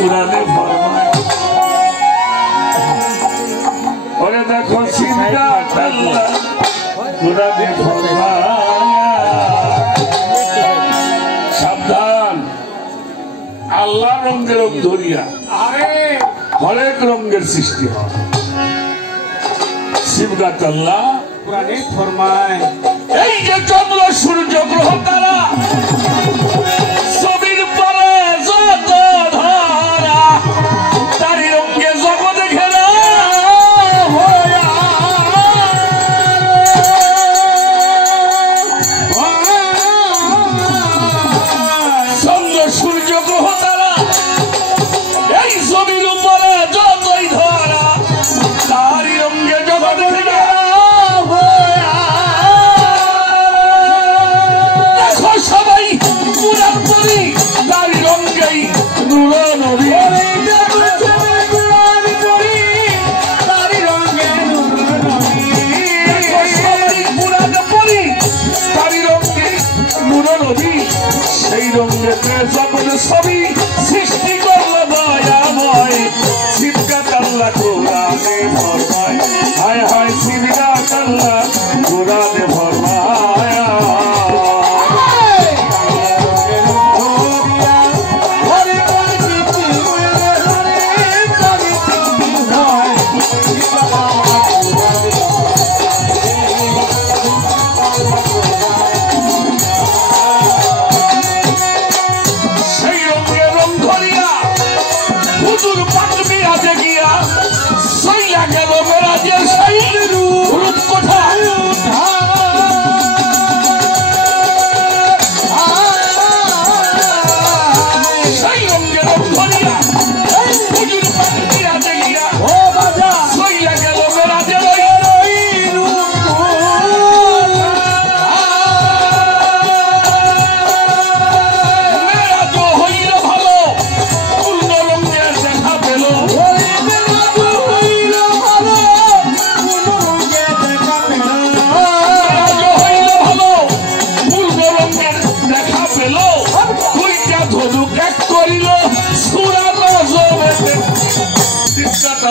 কুরআনে ফরমায় ওরে দেখো সিদগাত আল্লাহ কুরআনে ফরমায় সাবধান আল্লাহ রঙের রং ধরিয়া হরেক রঙের সৃষ্টি হয় সিদগাত আল্লাহ কুরআনে ফরমায় এই যে চন্দ্র সূর্য গ্রহ তারা ছবির পরে যত ধরা তারি রঙে জগৎ ঘেরা চন্দ্র সূর্য গ্রহ তারা এই ছবির উপরে যতই ধরা তারি রঙে জগৎ ঘেরা সবাই কুরআন পড়ি তারি রঙেই নূর নবী কুরআন পড়ি তারি রঙে নূর নবী সবাই কুরআন পড়ি তারি রঙে নূর নবী সেই রঙে জগৎ সবই সৃষ্টি করলো দয়াময় সিদগাত আল্লাহ কুরআনে ফরমায় হায় হায় সিদগাত আল্লাহ কুরআনে ফরমায়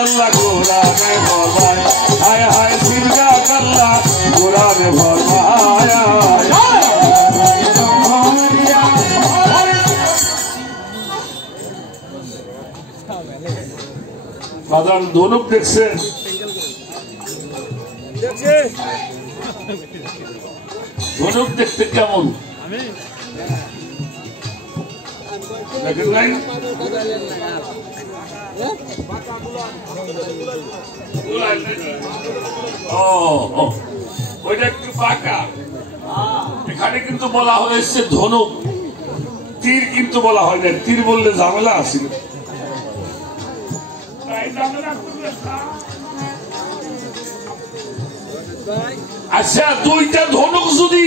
আল্লাহ কুরআনে ফরমায় হায় হায় সিদগাত আল্লাহ কুরআনে ফরমায় বাজান ধনুক দেখছেন ধনুক দেখতে কেমন দেখেন নাই ওইটা একটু পাকা এখানে কিন্তু বলা হয়েছে ধনুক তীর কিন্তু বলা হয় না তীর বললে ঝামেলা আসছিল আচ্ছা দুইটা ধনুক যদি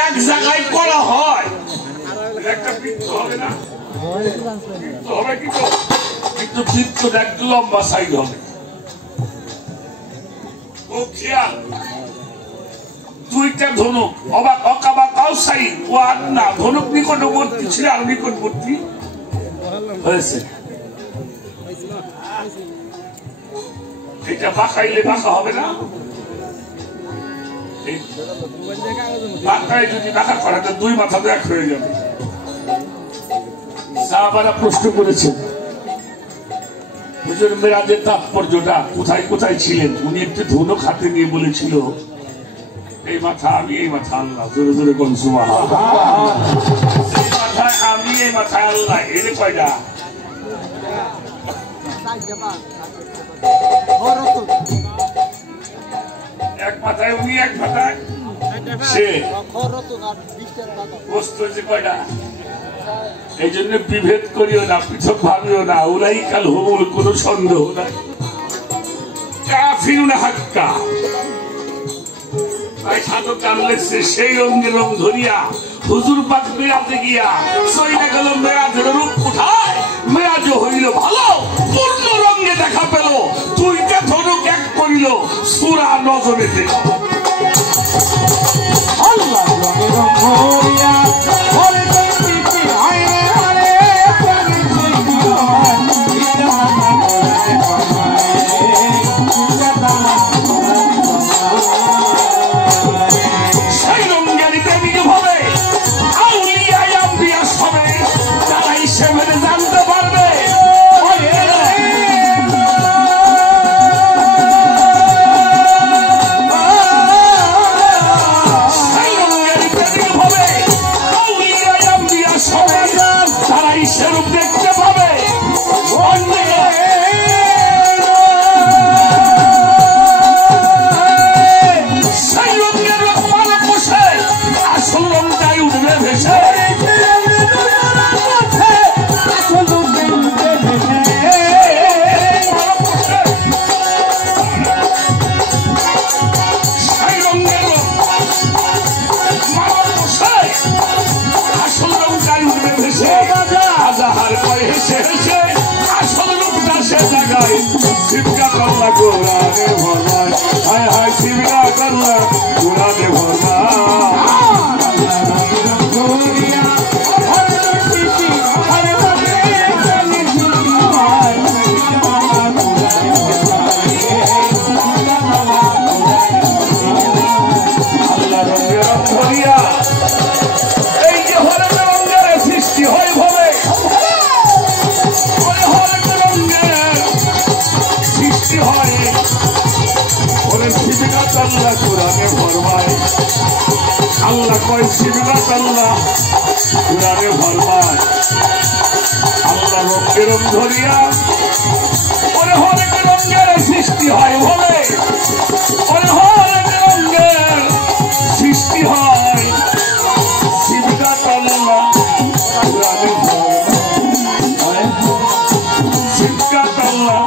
এক জায়গায় করা হয় একটা বৃত্ত হবে না হবে কিন্তু বৃত্তটা একটু লম্বা সাইড হবে দুইটা ধনুক অবাক অকাবাক আউটসাইড ওয়ান না ধনুক নিকটবর্তী ছিল আর নিকটবর্তী হয়েছে এটা বাঁকাইলে বাঁকা হবে না বাঁকায় যদি বাঁকা করা দুই মাথা এক হয়ে যাবে সাহাবারা প্রশ্ন করেছেন হুজুর মেরাজের তাৎপর্যটা কোথায় কোথায় ছিলেন উনি একটু ধনুক হাতে নিয়ে বলেছিল এই মাথা আমি এই মাথা আল্লাহ জোরে জোরে কোন সুবহানাল্লাহ এই মাথা আমি এই মাথা আল্লাহ এর কয়টা এক মাথায় উনি এক মাথায় সে বস্তু যে কয়টা এই জন্য বিভেদ করিও না পৃথক ভাবিও না ওলাই কাল হুমুল কোন সন্দেহ নাই কাফিরুন হাক্কা তাই সাধক কান লেগছে সেই রঙে রং ধরিয়া হুজুর পাক মেয়াজে গিয়া সইনা গেল মেয়াজের রূপ কোথায় মেয়াজ হইল ভালো পূর্ণ রঙে দেখা পেল দুইটা ধনুক এক করিল সূরা নজরেতে আল্লাহ রঙে রং ধরিয়া হরে হরে হরে সে মেরে জানতে পারবে তারাই সেরূপ দেখতে পাবে। সেই রঙের রকমাল বসে আসল রঙটাই উঠবে ভেসে। আসল রূপটা সে জায়গায় শিবকা কাল্লা গোড়ানে ভরমায়। হায় হায় শিবকা কাল্লা গোড়ানে ভরমায়। আল্লাহ রঙে রং ধরিয়া এই যে হরে রঙের সৃষ্টি হয় ভবে আল্লাহ কোরআনে ফরমায়। আল্লাহ কয় সিবগাত আল্লাহ কোরআনে ফরমায়। আল্লাহ রঙে রং ধরিয়া ওরে হরেক রঙের সৃষ্টি হয় বলে ওরে হরেক রঙের সৃষ্টি হয়। সিবগাত আল্লাহ কোরআনে ফরমায়। সিবগাত আল্লাহ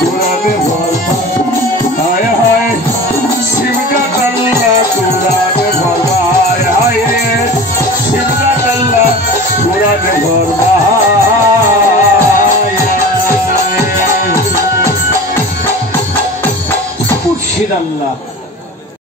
কোরআনে ফরমায়। হায় হায় শিবগাত আল্লাহ কোরআনে ফরমায়। হায় শিবগাত আল্লাহ কোরআনে ফরমায়। মুর্শিদ আল্লাহ।